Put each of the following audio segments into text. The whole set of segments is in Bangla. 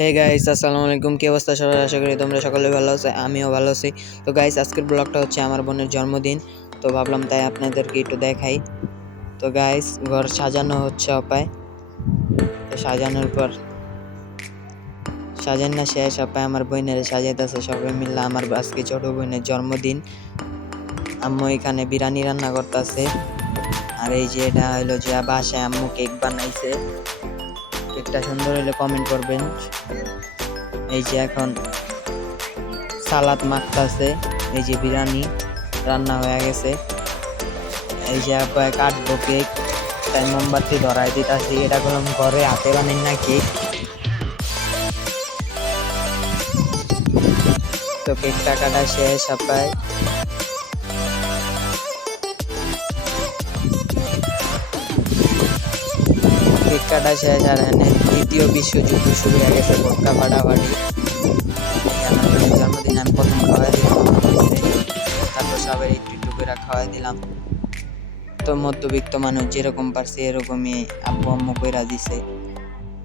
হে গাইস, আসসালামু আলাইকুম। কি অবস্থা সবার? আশা করি তোমরা সকলে ভালো আছো, আমিও ভালো আছি। তো গাইস, আজকের ব্লগটা হচ্ছে আমার বোনের জন্মদিন, তো ভাবলাম তাই আপনাদেরকে একটু দেখাই। তো গাইস, ঘর সাজানো হচ্ছে অপায়। তো সাজানোর পর সাজান শেষ, অপায় আমার বোনের সাজাইতেছে সবাই মিলে। আমার আজকে ছোট বোনের জন্মদিন। আম্মু এখানে বিরিয়ানি রান্না করতেছে। আর এই যে এটা হলো যে বাসায় আম্মু কেক বানাইছে। কেকটা সুন্দর হলে কমেন্ট করবেন। এই যে এখন সালাদ মাখতাছে, এই যে বিরিয়ানি রান্না হয়ে গেছে। এই যে আব্বাই কাটবো কেক, তাই মোমবাতি ধরাই দিতাছি। এটা করলাম ঘরে হাতে বানাই না কেক। তো কেকটা কাটা শেষ আব্বাই। কেক কাটা শেষ, আর এখানে দ্বিতীয় বিশ্বযুদ্ধ শুরু হয়ে গেছে, বোটকা ফাটাফাটি। আমার বোনের জন্মদিন আমি প্রথম খাওয়াই দিলাম, তারপর সবাই একটু একটু করে খাওয়াই দিলাম। তো মধ্যবিত্ত মানুষ যেরকম পারছে এরকমই আব্বু আম্মু কইরা দিছে,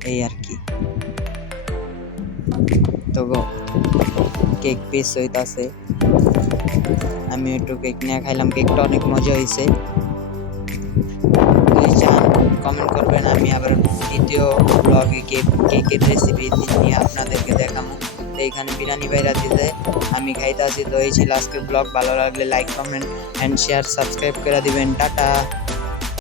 এই আর কি। তো কেক পিস হইতাছে, আমি একটু কেক নিয়ে খাইলাম। কেকটা অনেক মজা হয়েছে। যদি চান কমেন্ট করবেন, আমি আবার দ্বিতীয় ব্লগে কেকের রেসিপি নিয়ে আপনাদেরকে দেখাবো। তো এইখানে বিরিয়ানি বাইরা দিতে আমি খাইতে আছি। তো এই ছিল আজকের ব্লগ। ভালো লাগলে like, comment and share, subscribe করে দিবেন। টাটা।